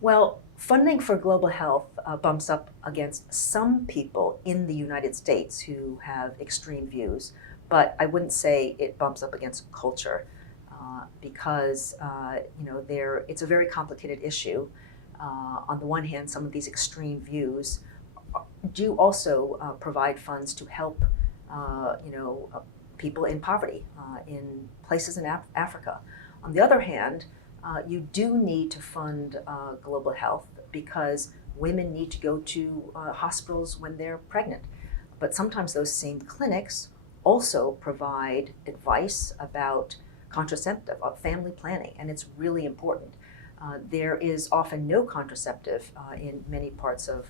Well, funding for global health bumps up against some people in the United States who have extreme views, but I wouldn't say it bumps up against culture because it's a very complicated issue. On the one hand, some of these extreme views do also provide funds to help people in poverty in places in Africa. On the other hand, you do need to fund global health because women need to go to hospitals when they're pregnant. But sometimes those same clinics also provide advice about contraceptive, of family planning, and it's really important. There is often no contraceptive in many parts of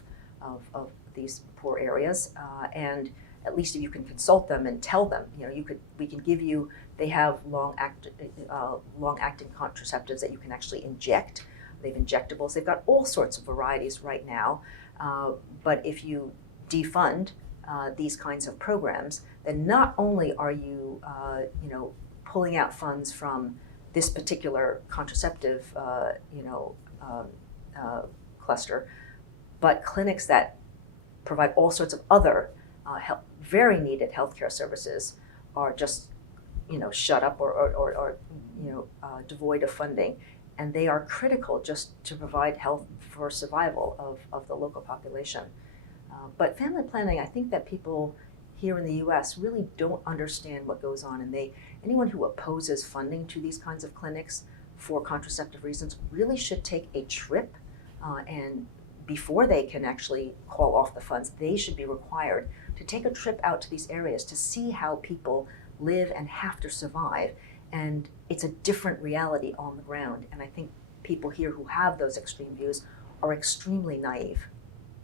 these poor areas, and at least if you can consult them and tell them, we can give you, they have long-acting contraceptives that you can actually inject. They have injectables. They've got all sorts of varieties right now. But if you defund these kinds of programs, then not only are you, pulling out funds from this particular contraceptive, cluster, but clinics that provide all sorts of other very needed healthcare services are just, shut up or devoid of funding, and they are critical just to provide health for survival of the local population. But family planning, I think that people here in the U.S. really don't understand what goes on, and anyone who opposes funding to these kinds of clinics for contraceptive reasons really should take a trip and before they can actually call off the funds, they should be required to take a trip out to these areas to see how people live and have to survive. And it's a different reality on the ground. And I think people here who have those extreme views are extremely naive.